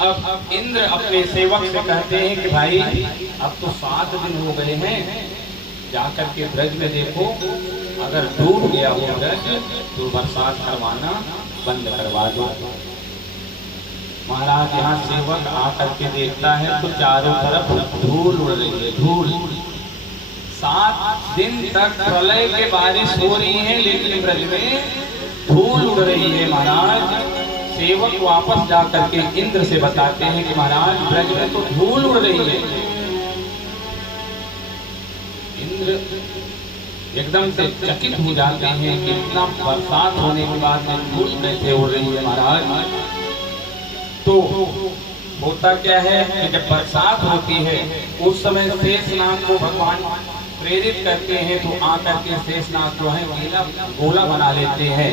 अब इंद्र अपने सेवक से कहते हैं कि भाई अब तो 7 दिन हो गए हैं, जाकर के ब्रज में देखो, अगर डूब गया वो ब्रज तो बरसात करवाना बंद करवा दो। महाराज यहाँ सेवक आकर के देखता है तो चारों तरफ धूल उड़ रही है, धूल। 7 दिन तक प्रलय के बारिश हो रही है, लेकिन ब्रज में धूल उड़ रही है। महाराज सेवक वापस जाकर के इंद्र से बताते हैं कि महाराज ब्रज में तो धूल उड़ रही है। इंद्र एकदम से चकित हो जाते हैं कि इतना बरसात होने के बाद में धूल कैसे उड़ रही है महाराज। तो होता क्या है कि जब बरसात होती है उस समय शेषनाग को भगवान प्रेरित करते हैं, तो आकर के शेषनाग जो है गोला बना लेते हैं।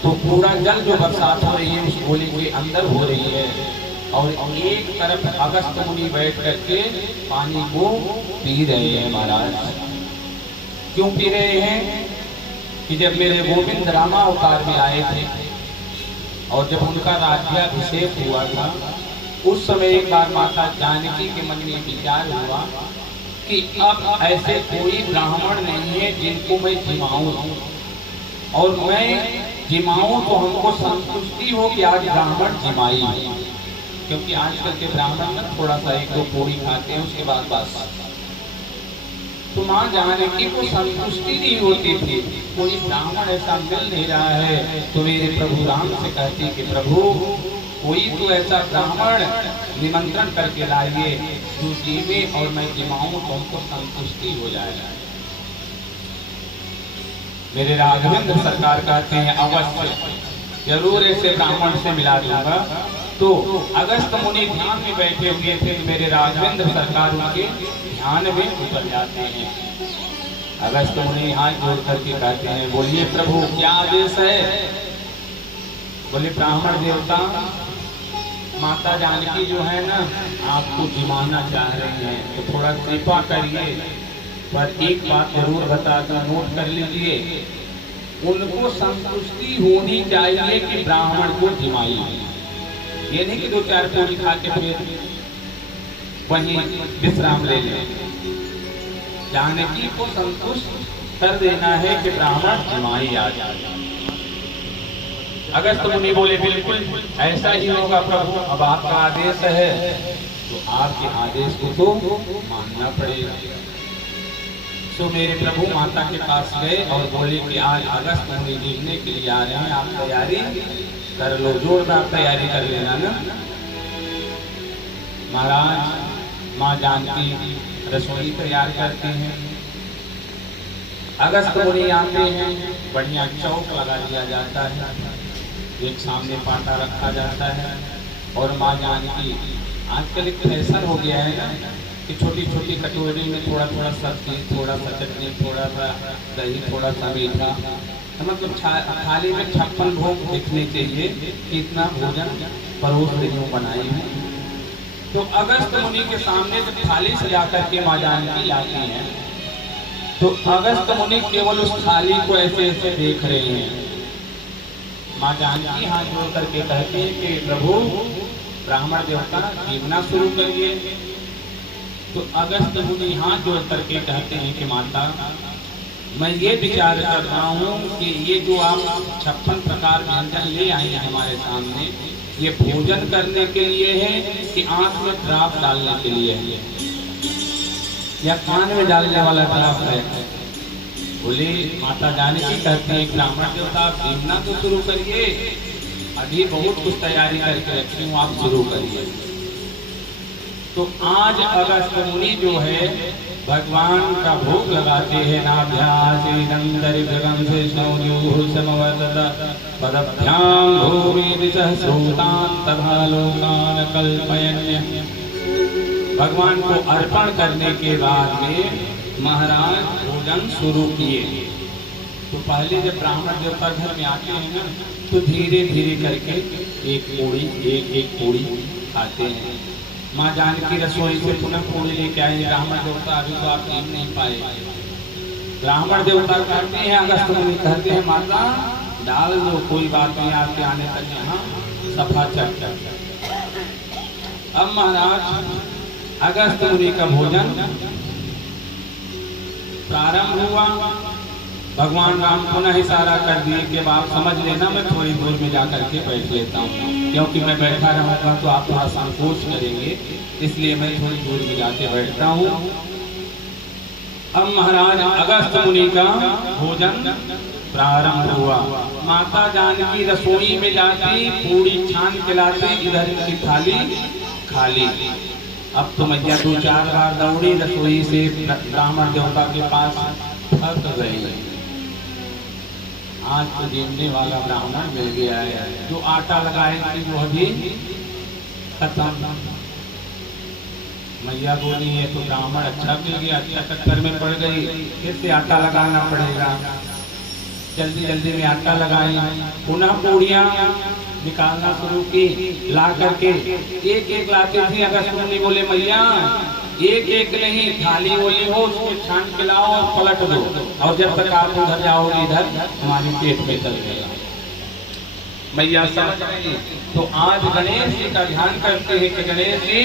तो पूरा जल जो बरसात हो रही है उस गोले के अंदर हो रही है, और एक तरफ अगस्त मुनि बैठ करके पानी को पी रहे हैं। महाराज क्यों पी रहे हैं कि जब मेरे गोविंद रामा अवतार में आए थे और जब उनका राज्याभिषेक हुआ था, उस समय एक बार माता जानकी के मन में विचार हुआ कि अब ऐसे कोई ब्राह्मण नहीं है जिनको मैं जिमाऊं, और मैं जिमाऊं तो हमको संतुष्टि हो कि आज ब्राह्मण जिमाई। क्योंकि आजकल के ब्राह्मण ना थोड़ा सा 1-2 पूरी खाते हैं, उसके बाद बस। तो मां जानकी को संतुष्टि नहीं होती थी, कोई ब्राह्मण ऐसा मिल नहीं रहा है। तो मेरे प्रभु राम से कहती कि प्रभु कोई तो ऐसा ब्राह्मण निमंत्रण करके लाइए जो जीवे और मैं जिमाऊं तो हमको संतुष्टि हो जाएगा। मेरे राघवेंद्र सरकार कहते हैं अवश्य जरूर ऐसे ब्राह्मण से मिला दूंगा। तो अगस्त मुनि ध्यान में बैठे हुए थे, मेरे राघवेंद्र सरकार उनके ध्यान में उतर जाते हैं। अगस्त मुनि हाथ जोड़ करके कहते हैं बोलिए प्रभु क्या आदेश है। बोले ब्राह्मण देवता माता जानकी जो है ना आपको जिमाना चाह रही है, तो थोड़ा कृपा करिए, पर एक बात जरूर बताकर नोट कर लीजिए, उनको संतुष्टि होनी चाहिए कि ब्राह्मण को जिमाई। ये नहीं कि 2-4 पूरी खा के फिर वहीं विश्राम ले ले। जानकी को संतुष्ट कर देना है कि ब्राह्मण जिमाई आ जाए। अगस्त मुनि बोले बिल्कुल ऐसा ही होगा प्रभु, अब आपका आदेश है तो आपके आदेश को तो मानना पड़ेगा। तो मेरे प्रभु माता के पास गए और बोले कि आज अगस्त मुनि जीतने के लिए आ रहे हैं, आप तैयारी कर लो, जोरदार तैयारी कर लेना ना। महाराज माँ जानकी रसोई तैयार करते हैं, अगस्त मुनि आते हैं, बढ़िया चौक लगा दिया जाता है, एक सामने पाटा रखा जाता है, और माँ जानकी आजकल एक फैशन हो गया है ना कि छोटी छोटी कटोरी में थोड़ा थोड़ा सब्जी, थोड़ा सा चटनी, थोड़ा सा दही, थोड़ा सा मीठा, मतलब थाली में 56 भोग दिखने चाहिए कि इतना भोजन परोस रही बनाई है। तो अगस्त मुनि के सामने जब थाली सजा करके माँ जानकी आती हैं तो अगस्त मुनि केवल उस थाली को ऐसे ऐसे देख रहे हैं। माँ जानकी हाथ जोड़ करके कहती है कि प्रभु ब्राह्मण देवता जीवना शुरू करिए। तो अगस्त मुनि हाथ जोड़ करके कहते हैं कि माता मैं ये विचार कर रहा हूँ कि ये जो आप 56 प्रकार व्यंजन ले आए हैं हमारे सामने, ये भोजन करने के लिए है कि आंख में ड्राप डालने के लिए है या कान में डालने वाला ड्राप है। बोले माता जानकी कहती है ब्राह्मण देवता आप जीवना तो शुरू करिए, अभी बहुत कुछ तैयारी करके रखी हूँ, आप शुरू करिए। तो आज अगस्त मुनि जो है भगवान का भोग लगाते हैं। भगवान को अर्पण करने के बाद में महाराज भोजन शुरू किए। तो पहले जब ब्राह्मण देवता घर में आते हैं ना तो धीरे धीरे करके एक पूड़ी खाते हैं। माँ जानकी रसोई से पुनः पूड़ी लेके आए। ब्राह्मण देवता अभी तो आप जीत नहीं पाए। ब्राह्मण देवता कहते हैं, अगस्त मुनि कहते हैं माता डाल दो, कोई बात नहीं, आपके आने तक यहाँ सफा चल। अब महाराज अगस्त मुनि का भोजन प्रारंभ हुआ। भगवान राम पुनः इशारा कर दिए कि आप समझ लेना, मैं थोड़ी दूर में जाकर के बैठ लेता हूँ, क्योंकि मैं बैठा रहूँगा तो आप थोड़ा संकोच करेंगे, इसलिए मैं थोड़ी दूर में जाके बैठता हूँ। अब महाराज अगस्त मुनि का भोजन प्रारंभ हुआ। माता जानकी रसोई में जाती, पूरी छान के लाती, इधर की थाली खाली। अब तो मैया 2-4 बार दौड़ी रसोई से ब्राह्मण देवता के पास, थक गई। आज तो देने वाला ब्राह्मण मिल गया है, जो आटा लगाए थी वो अभी खत्म। मैया बोली है तो ब्राह्मण अच्छा मिल गया, अच्छा चक्कर में पड़ गई, फिर से आटा लगाना पड़ेगा। जल्दी जल्दी में आटा लगाई, पुनः पूड़ियाँ निकालना शुरू की, ला करके एक एक लाती थी। अगस्त मुनि बोले मैया एक एक नहीं, थाली ओली हो उसको छान के लाओ और पलट दो, और जब तक आप उधर जाओगे इधर तुम्हारे पेट में चल जाएगा। मैया समझ गई। तो आज गणेश जी का ध्यान करते हैं कि गणेश जी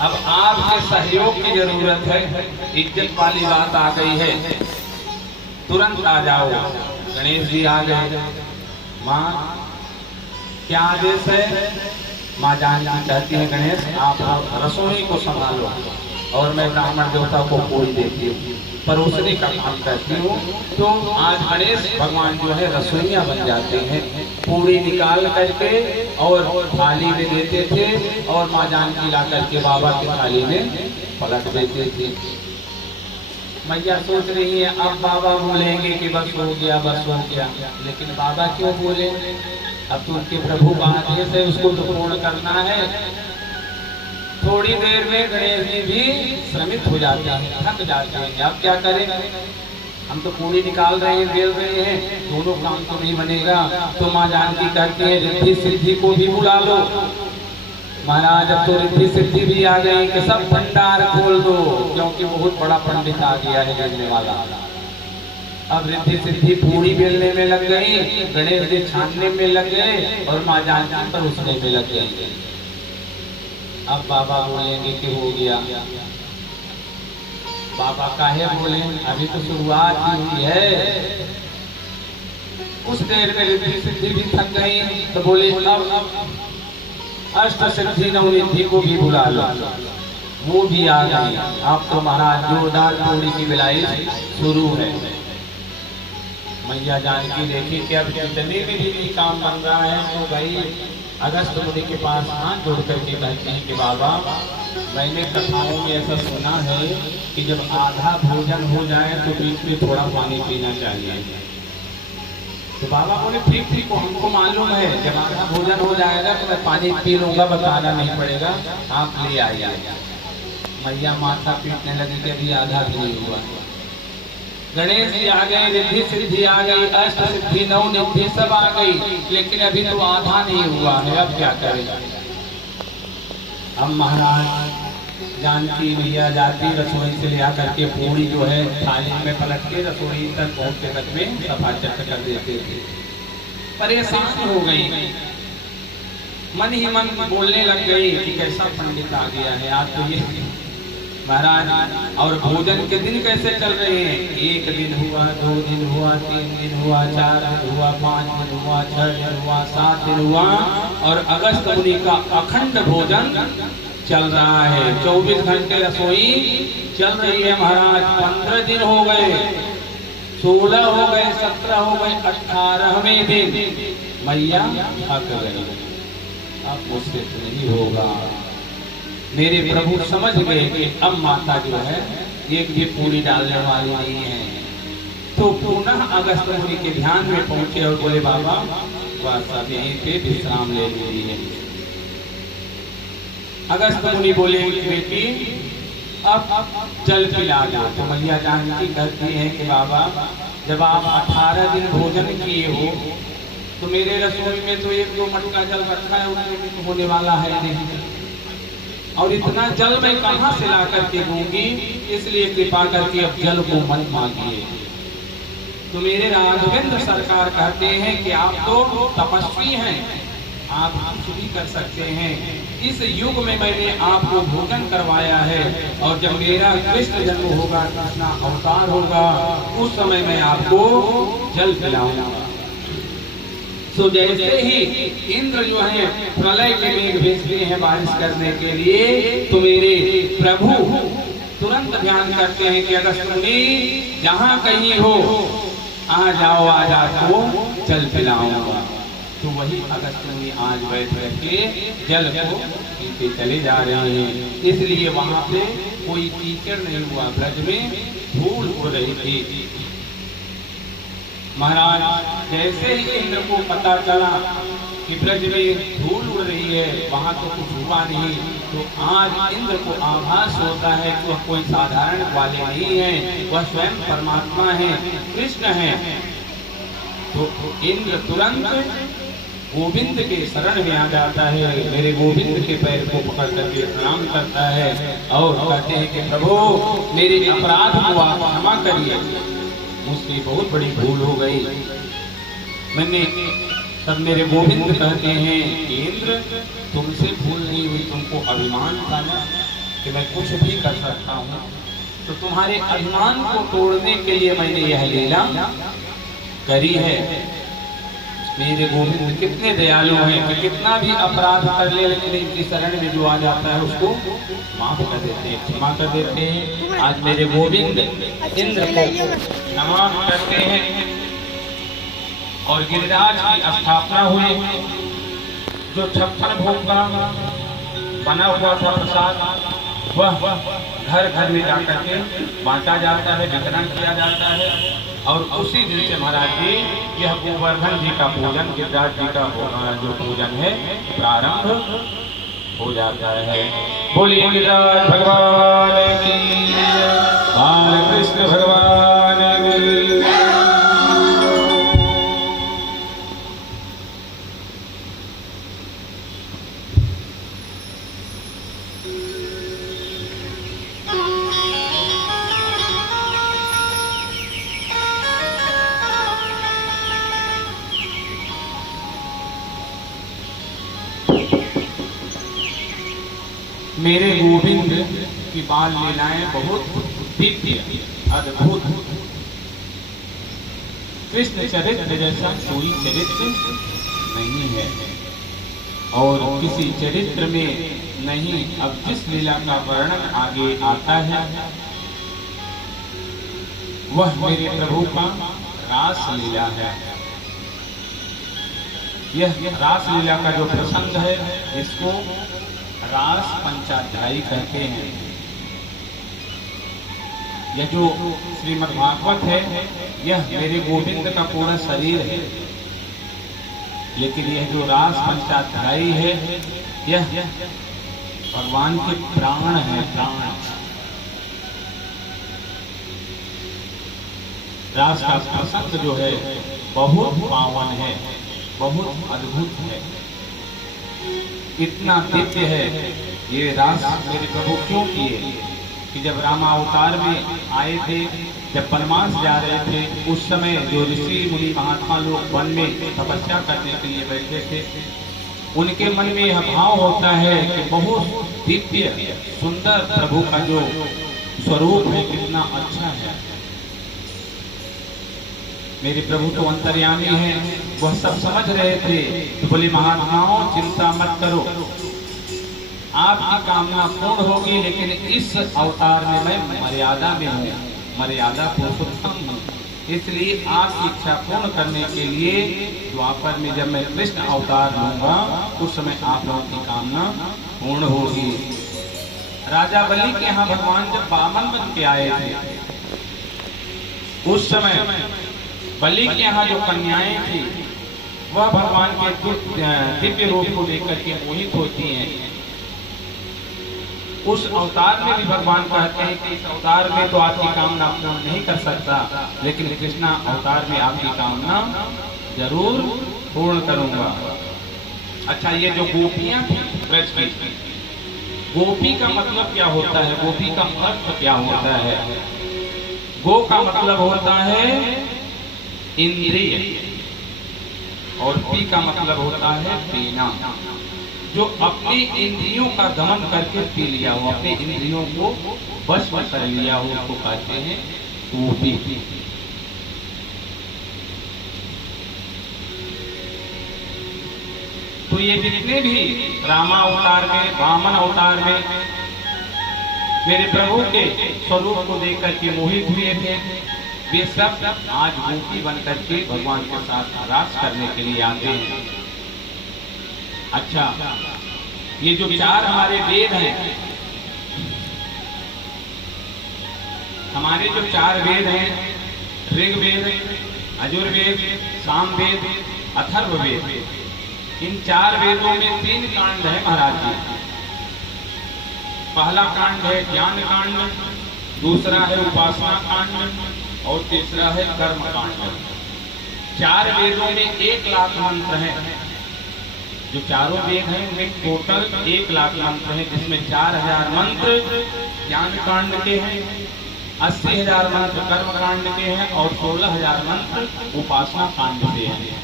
अब आपके सहयोग की जरूरत है, इज्जत वाली बात आ गई है, तुरंत आ जाओ। गणेश जी आ गए। माँ क्या आदेश है? माँ जानकी कहती है गणेश आप रसोई को संभालो और मैं ब्राह्मण देवता को पूरी देती हूँ, परोसने का काम करती हूँ। तो आज गणेश भगवान जो है रसोईया बन जाते हैं, पूरी निकाल करके और थाली में देते थे, और माँ जानकी ला करके बाबा की थाली में पलट देते थे। मैया सोच रही है अब बाबा बोलेंगे कि बस हो गया बस हो गया, लेकिन बाबा क्यों बोले? अब तो उनके प्रभु का आदेश है, उसको तो पूर्ण करना है। थोड़ी देर में गणेश जी भी श्रमित हो जाते हैं, थक जाते हैं। अब क्या करें? हम तो पूरी निकाल रहे हैं, बेल रहे हैं, दोनों काम तो नहीं बनेगा। तो माँ जानकी कहती है रिद्धि सिद्धि को भी बुला लो। महाराज अब तो रिद्धि सिद्धि भी आ गई कि सब भंडार खोल दो, क्योंकि बहुत बड़ा पंडित आ गया है बेलने वाला। अब रिद्धि सिद्धि पूरी बेलने में लग गई, गणेश जी छानने में लग गए, और माँ जानकी पर उसने में लग गई। अब बाबा बोलेंगे कि हो गया। बाबा काहे बोले? अभी तो शुरुआत ही हुई है। उस देर में रिद्धि सिद्धि भी थक गई, तो बोले अब अष्ट सिद्धि नवनिधि को भी बुला लो, वो भी आ गई। अब तो महाराज जोरदार पूरी की बिलाई शुरू है। मैया जानकी देखी कि अब जितने भी काम बन रहा है, तो भाई अगस्त मुनि के पास हाथ जोड़ करके कहते हैं कि बाबा मैंने कथाओं में ऐसा सुना है कि जब आधा भोजन हो जाए तो बीच में थोड़ा पानी पीना चाहिए। तो बाबा बोले ठीक ठीक, हमको मालूम है, जब आधा भोजन हो जाएगा तो मैं पानी पी लूंगा, बताना नहीं पड़ेगा, आप ले आइए। मैया माथा पीटने लगी कि अभी आधा भी नहीं हुआ। गणेश जी आ गए, रिद्धि सिद्धि आ गई, अष्ट सिद्धि नवनिधि सब आ गई, लेकिन अभी तो आधा नहीं हुआ है। अब क्या करेगा? अब महाराज जानकी मैया जाती रसोई से ले आकर के पूरी जो है थाली में पलट के रसोई तक पहुंचते तक में सफा चट कर देते थे। परेशान हो गई, मन ही मन बोलने लग गई कि कैसा पंडित आ गया है आज तो ये महाराज। और भोजन के दिन कैसे चल रहे हैं? 1 दिन हुआ, 2 दिन हुआ, 3 दिन हुआ, 4 दिन हुआ, 5 दिन हुआ, 6 दिन हुआ, 7 दिन हुआ, और अगस्त मुनि का अखंड भोजन चल रहा है। 24 घंटे रसोई चल रही है महाराज। 15 दिन हो गए, 16 हो गए, 17 हो गए, 18वें दिन मैया थक गई। अब मुझसे तो नहीं होगा। मेरे प्रभु समझ गए कि अब माता जो है एक भी पूरी डालने वाली नहीं है। तो पुनः अगस्त मुनि के ध्यान में पहुंचे और बोले बाबा बस अब यहीं पे विश्राम ले लीजिए। अगस्त मुनि बोले बेटी अब जल पिला दो। तो मैया जानकी कहती है कि बाबा जब आप 18 दिन भोजन किए हो तो मेरे रसोई में तो 1-2 मटका जल रखा है, उसमें होने वाला है नहीं, और इतना जल मैं कहां से ला करके दूंगी, इसलिए कृपा करके अब जल को मत मांगिए। तो मेरे राघवेंद्र सरकार कहते हैं कि आप तो तपस्वी हैं, आप कुछ भी कर सकते हैं। इस युग में मैंने आपको भोजन करवाया है, और जब मेरा कृष्ण जन्म होगा, कृष्ण अवतार होगा, उस समय मैं आपको जल पिलाऊंगा। तो जैसे ही इंद्र जो है प्रलय के मेघ भेजते हैं बारिश करने के लिए, तो मेरे प्रभु तुरंत ध्यान करते हैं कि अगस्त मुनि जहाँ कहीं हो आ जाओ, आज आपको जल पिलाऊंगा। तो वही अगस्त मुनि आज बैठ के जल को पीते चले जा रहे हैं। इसलिए वहां पे कोई कीचड़ नहीं हुआ, ब्रज में धूल हो रही थी। महाराज जैसे ही इंद्र को पता चला कि ब्रज में धूल उड़ रही है, वहां तो कुछ हुआ नहीं, तो आज इंद्र को आभास होता है कि वह कोई साधारण वाले नहीं है, वह स्वयं परमात्मा है, कृष्ण है। तो इंद्र तुरंत गोविंद के शरण में आ जाता है, मेरे गोविंद के पैर को पकड़ करके प्रणाम करता है और कहते हैं कि प्रभु मेरे अपराध को आप क्षमा करिए, मुझसे बहुत बड़ी भूल हो गई। मैंने तब मेरे गोविंद कहते हैं कि इंद्र तुमसे भूल नहीं हुई, तुमको अभिमान था ना कि मैं कुछ भी कर सकता हूँ, तो तुम्हारे अभिमान को तोड़ने के लिए मैंने यह लीला करी है। मेरे गोविंद कितने दयालु हैं कि कितना भी अपराध कर ले, लेकिन इनकी शरण में जो आ जाता है उसको माफ कर देते हैं, क्षमा कर देते हैं। आज मेरे गोविंद इंद्र को क्षमा करते हैं और गिरिराज की स्थापना हुई। जो 56 भोग का बना हुआ था प्रसाद, वह घर घर में जाकर के बांटा जाता है, वितरण किया जाता है। और उसी दिन से महाराज जी यह गोवर्धन जी का पूजन, गिरिराज जी का जो पूजन है प्रारंभ हो जाता है। बोलिए गिरिराज भगवान की, बाल कृष्ण भगवान की। मेरे गोविंद की बाल लीलाएं बहुत दिव्य अद्भुत। कृष्ण चरित्र जैसा कोई चरित्र नहीं है और किसी चरित्र में नहीं। अब जिस लीला का वर्णन आगे आता है वह मेरे प्रभु का रास लीला है। यह रास लीला का जो प्रसंग है इसको रास पंचाध्यायी कहते हैं। यह जो श्रीमद् भागवत है यह मेरे गोविंद का पूरा शरीर है, लेकिन यह जो रास पंचाध्यायी है यह भगवान के प्राण है, प्राण। रास का प्रसंग जो है बहुत पावन है, बहुत अद्भुत है, इतना दिव्य है। ये रास मेरे प्रभु क्यों किए कि जब रामावतार में आए थे, जब वनवास जा रहे थे, उस समय जो ऋषि मुनि महात्मा लोग वन में तपस्या करने के लिए बैठे थे, उनके मन में यह भाव होता है कि बहुत दिव्य सुंदर प्रभु का जो स्वरूप है कितना अच्छा है। मेरे प्रभु तो अंतर्यामी हैं, वह सब समझ रहे थे। तो बोले महात्माओं चिंता मत करो, आपकी कामना पूर्ण होगी, लेकिन इस अवतार में मैं मर्यादा में हूँ, मर्यादा पुरुषोत्तम हूँ, इसलिए आपकी इच्छा पूर्ण करने के लिए द्वापर में जब मैं कृष्ण अवतार लूंगा उस समय आप लोगों की कामना पूर्ण होगी। राजा बलि के यहाँ भगवान जब बामन बन के आए थे, उस समय बलि के यहाँ जो कन्याएं थी वह भगवान के दिव्य रूप को लेकर के मोहित होती हैं। उस अवतार में भी भगवान कहते हैं कि इस अवतार में तो आपकी कामना पूर्ण नहीं कर सकता, लेकिन कृष्णा अवतार में आपकी कामना जरूर पूर्ण करूंगा। अच्छा, ये जो गोपियां थी ब्रज की, गोपी का मतलब क्या होता है, गोपी का अर्थ क्या होता है? गो का मतलब होता है इंद्रिय, और पी का मतलब होता है पीना। जो अपनी इंद्रियों का दमन करके पी लिया हो, अपने इंद्रियों को वश में कर लिया हो, उसको कहते हैं ऊपी। तो ये जितने भी रामा अवतार में, वामन अवतार में मेरे प्रभु के स्वरूप को देखकर के मोहित हुए थे, वे सब आज गोपी बनकर के भगवान के साथ रास करने के लिए आते हैं। अच्छा, ये जो चार हमारे वेद हैं, हमारे जो चार वेद हैं, ऋग्वेद, यजुर्वेद, सामवेद, अथर्ववेद, इन चार वेदों में 3 कांड है महाराज जी। पहला कांड है ज्ञान कांड, दूसरा है उपासना कांड और तीसरा है कर्म कांड। 4 वेदों में 1 लाख मंत्र हैं। जो चारों वेद हैं उनमें टोटल 1 लाख मंत्र हैं, जिसमें 4000 मंत्र ज्ञान कांड के हैं, 80,000 मंत्र कर्म कांड के हैं और 16,000 मंत्र उपासना कांड के हैं।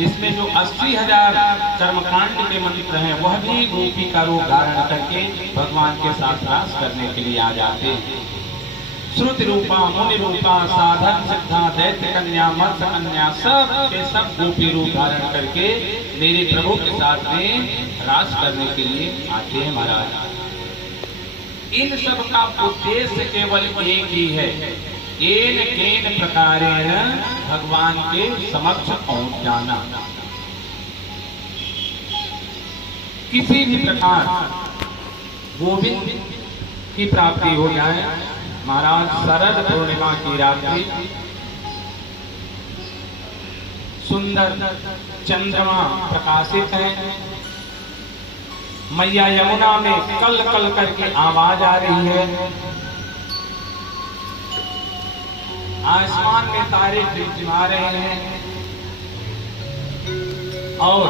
इसमें जो 80,000 कर्मकांड के मंत्र हैं वह भी गोपी का रूप धारण करके भगवान के साथ रास करने के लिए आ जाते हैं। श्रुति रूपा, मुनि रूपा, साधन सिद्धा, दैत्य कन्या, मत्स्य कन्या, सब के सब गोपी रूप धारण करके मेरे प्रभु के साथ में रास करने के लिए आते हैं महाराज। इन सब का उद्देश्य केवल एक ही है, एन केन प्रकारेण भगवान के समक्ष पहुंच जाना। किसी भी प्रकार गोविंद की प्राप्ति हो जाए। महाराज, शरद पूर्णिमा की रात्रि सुंदर चंद्रमा प्रकाशित है, मैया यमुना में कल कल करके आवाज आ रही है, आसमान में तारे टिमटिमा रहे हैं और